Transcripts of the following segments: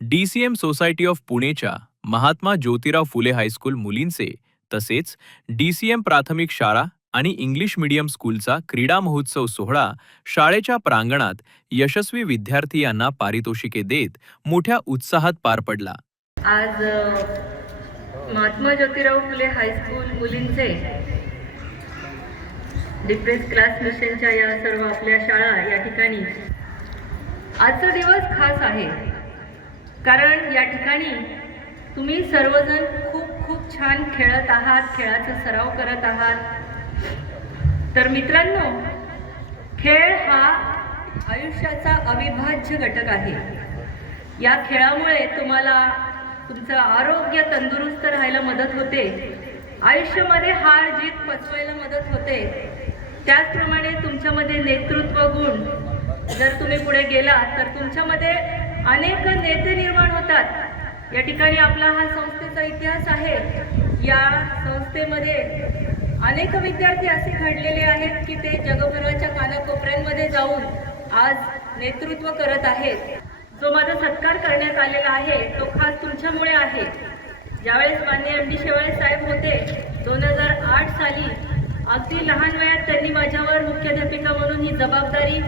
DCM society of पुणेच्या Mahatma Jyotirao Phule high school मुलींचे तसेच डीसीएम प्राथमिक शाळा आणि इंग्लिश मीडियम स्कूलचा क्रीडा महोत्सव सोहळा शाळेच्या प्रांगणात यशस्वी विद्यार्थी यांना पारितोषिके देत मोठ्या उत्साहात पार पडला. आज महात्मा ज्योतिराव फुले हायस्कूल मुलींचे डिप्रेस क्लास मिशनच्या या सर्व आपल्या शाळा या ठिकाणी. आजचा दिवस खास आहे. कारण या ठिकाणी तुम्ही सर्वजण खूप खूप छान खेळत आहात खेळाचा सराव करत आहात. तर मित्रांनो खेळ हा आयुष्याचा अविभाज्य घटक आहे. या खेळामुळे तुम्हाला तुमचं आरोग्य तंदुरुस्त राहायला मदत होते. आयुष्यामध्ये हार जीत पचवायला मदत होते. त्याचप्रमाणे तुमच्यामध्ये नेतृत्व गुण जर तुम्ही पुढे गेलात तर तुमच्यामध्ये अनेक नेते निर्माण होतात. या ठिकाणी आपला हा संस्थेचा इतिहास आहे. या संस्थेमध्ये अनेक विद्यार्थी असे घडलेले आहेत की ते जगभराच्या कानाकोपऱ्यांमध्ये जाऊन आज नेतृत्व करत आहेत. जो माझा सत्कार करण्यात आलेला आहे तो खास तुमच्यामुळे आहे. ज्यावेळेस मान्य एम डी शेवाळे साहेब होते दोन हजार आठ साली अगदी लहान वयात त्यांनी माझ्यावर मुख्याध्यापिका म्हणून ही जबाबदारी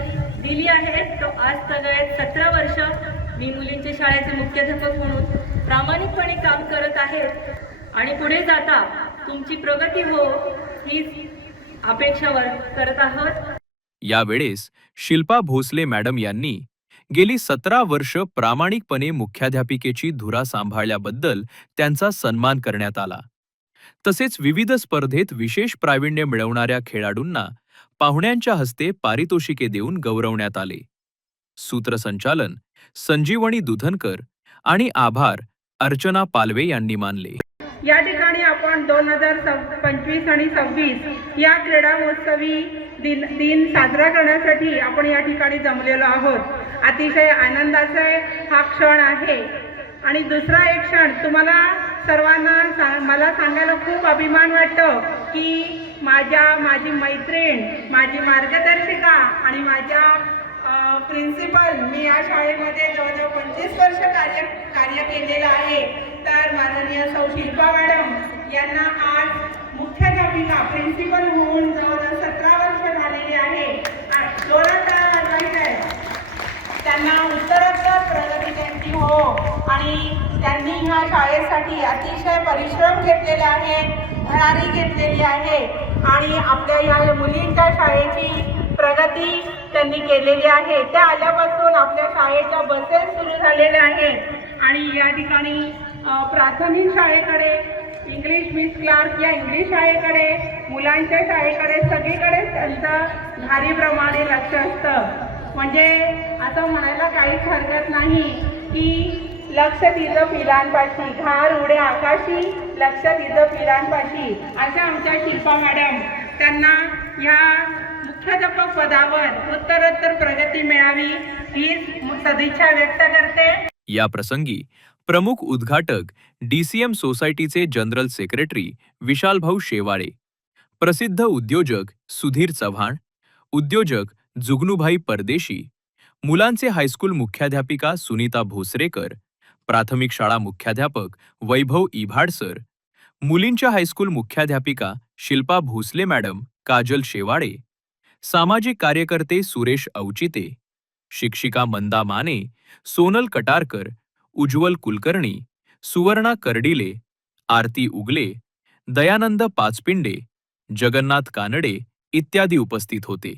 दिली आहे. तो आज सगळ्यात सतरा वर्ष मी मुलींच्या शाळेचे मुख्याध्यापक म्हणून प्रामाणिकपणे काम करत आहे. आणि पुढे जाता तुमची प्रगती हो हीच अपेक्षा करत आहोत. यावेळेस शिल्पा भोसले मॅडम यांनी गेली सतरा वर्ष प्रामाणिकपणे मुख्याध्यापिकेची धुरा सांभाळल्याबद्दल त्यांचा सन्मान करण्यात आला. तसेच विविध स्पर्धेत विशेष प्रावीण्य मिळवणाऱ्या खेळाडूंना पाहुण्यांच्या हस्ते पारितोषिके देऊन गौरवण्यात आले. सूत्रसंचालन संजीवनी दुधनकर आणि आभार अर्चना पालवे यांनी मानले. या ठिकाणी आपण दोन हजार पंचवीस आणि सव्वीस या क्रीडा महोत्सवी दिन दिन साजरा करण्यासाठी आपण या ठिकाणी जमलेलो आहोत. अतिशय आनंदाचा हा क्षण आहे. आणि दुसरा एक क्षण तुम्हाला सर्वांना सा मला सांगायला खूप अभिमान वाटतं की माझ्या माझी मैत्रीण माझी मार्गदर्शिका आणि माझ्या प्रिन्सिपल मी या शाळेमध्ये जवळजवळ पंचवीस वर्ष कार्य कार्य केलेलं आहे. तर माननीय सौ शिल्पा मॅडम यांना आज मुख्याध्यापिका प्रिन्सिपल होऊन जवळजवळ सतरा वर्ष झालेली आहे. त्यांना उत्तरोत्तर प्रगती त्यांची हो. आणि त्यांनी ह्या शाळेसाठी अतिशय परिश्रम घेतलेले आहेत भरारी घेतलेली आहे. आणि आपल्या या मुलींच्या शाळेची प्रगती त्यांनी केलेली आहे. त्या आल्यापासून आपल्या शाळेच्या बसेस सुरू झालेल्या आहेत. आणि या ठिकाणी प्राथमिक शाळेकडे इंग्लिश मिस क्लार्क या इंग्लिश शाळेकडे मुलांच्या शाळेकडे सगळीकडे त्यांचं घारीप्रमाणे लक्ष असतं. म्हणजे असं म्हणायला काहीच हरकत नाही की लक्ष तिचं पिलांपाशी घार उडे आकाशी लक्ष तिचं पिलांपाशी. अशा आमच्या शिल्पा मॅडम त्यांना या मुख्याध्यापक पदावर उत्तरोत्तर प्रगती मिळावी ही सदिच्छा व्यक्त करते. या प्रसंगी प्रमुख उद्घाटक डीसीएम सोसायटीचे जनरल सेक्रेटरी विशालभाऊ शेवाळे प्रसिद्ध उद्योजक सुधीर चव्हाण उद्योजक जुगनूभाई परदेशी मुलांचे हायस्कूल मुख्याध्यापिका सुनीता भोसरेकर प्राथमिक शाळा मुख्याध्यापक वैभव इभाडसर मुलींच्या हायस्कूल मुख्याध्यापिका शिल्पा भोसले मॅडम काजल शेवाळे सामाजिक कार्यकर्ते सुरेश औचिते शिक्षिका मंदा माने सोनल कटारकर उज्ज्वल कुलकर्णी सुवर्णा कर्डिले आरती उगले दयानंद पाचपिंडे जगन्नाथ कानडे इत्यादी उपस्थित होते.